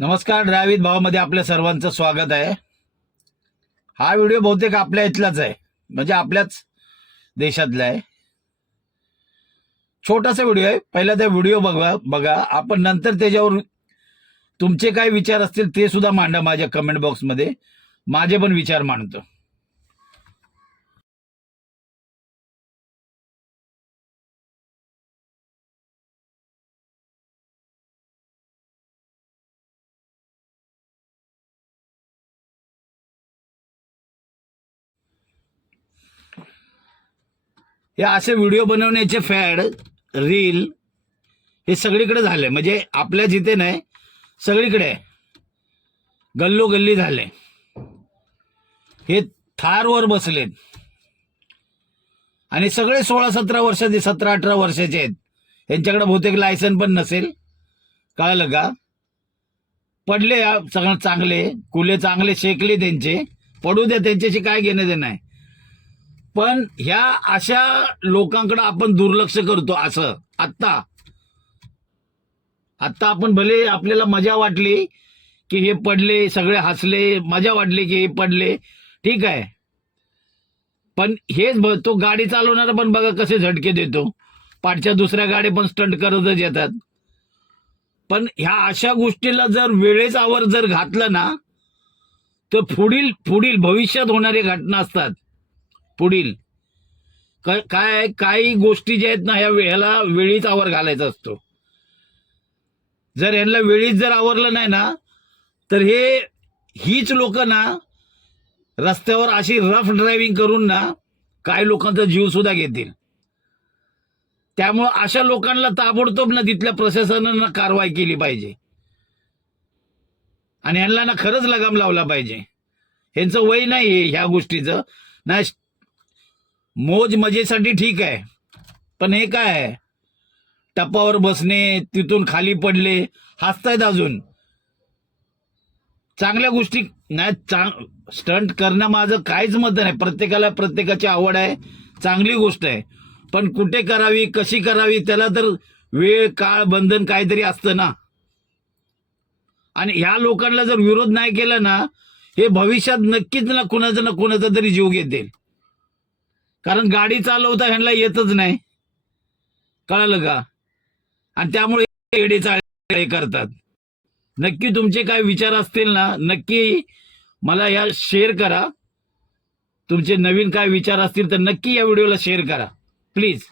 नमस्कार. द्राविड भावामध्ये आपल्या सर्वांचं स्वागत आहे. हा व्हिडिओ बहुतेक आपल्या इथलाच आहे, म्हणजे आपल्याच देशातला आहे. छोटासा व्हिडिओ आहे. पहिला त्या व्हिडिओ बघा आपण नंतर त्याच्यावर तुमचे काय विचार असतील ते सुद्धा मांडा माझ्या कमेंट बॉक्समध्ये. माझे पण विचार मांडतो. हे असे व्हिडिओ बनवण्याचे फॅड, रील हे सगळीकडे झाले. म्हणजे आपल्या जिथे नाही सगळीकडे गल्लोगल्ली झाले. हे थारवर बसलेत आणि सगळे 16-17 वर्षाचे, 17-18 वर्षाचे आहेत. यांच्याकडे बहुतेक लायसन पण नसेल. कळलं का? पडले सगळं चांगले, कुले चांगले शेकले त्यांचे, पडू द्या, त्यांच्याशी काय घेणं देणं आहे. पण ह्या अशा लोकांकडे आपण दुर्लक्ष करतो. असं आत्ता आपण भले आपल्याला मजा वाटली की हे पडले, सगळे हसले, मजा वाटली की हे पडले, ठीक आहे. पण हेच तो गाडी चालवणारा पण बघा कसे झटके देतो. पाठच्या दुसऱ्या गाडी पण स्टंट करतच येतात. पण ह्या अशा गोष्टीला जर वेळेचावर जर घातलं ना, तर पुढील भविष्यात होणाऱ्या घटना असतात. पुढील काय काही गोष्टी ज्या आहेत ना, ह्याला वेळीच आवर घालायचा असतो. जर यांना वेळीच जर आवरलं नाही ना, तर हीच लोक ना रस्त्यावर अशी रफ ड्रायव्हिंग करून ना काही लोकांचा जीव सुद्धा घेतील. त्यामुळे अशा लोकांना ताबडतोब ना तिथल्या प्रशासनानं कारवाई केली पाहिजे आणि यांना ना खरंच लगाम लावला पाहिजे. यांचं वय नाही ह्या गोष्टीचं. नाही, मोज मजेसाठी ठीक आहे, पण हे काय आहे, टपावर बसणे, तिथून खाली पडले, हसतायत अजून. चांगल्या गोष्टी नाही, स्टंट करणं माझं काहीच मत नाही. प्रत्येकाला प्रत्येकाची आवड आहे, चांगली गोष्ट आहे. पण कुठे करावी, कशी करावी, त्याला तर वेळ, काळ, बंधन काहीतरी असतं ना. आणि ह्या लोकांना जर विरोध नाही केला ना, हे भविष्यात नक्कीच ना कुणाचा तरी जीव घेतील. कारण गाडी चालवता ह्यांना येतच नाही. कळलं का? आणि त्यामुळे येडेचाळे करतात. नक्की तुमचे काय विचार असतील ना, नक्की मला या शेअर करा. तुमचे नवीन काय विचार असतील तर नक्की या व्हिडिओला शेअर करा प्लीज.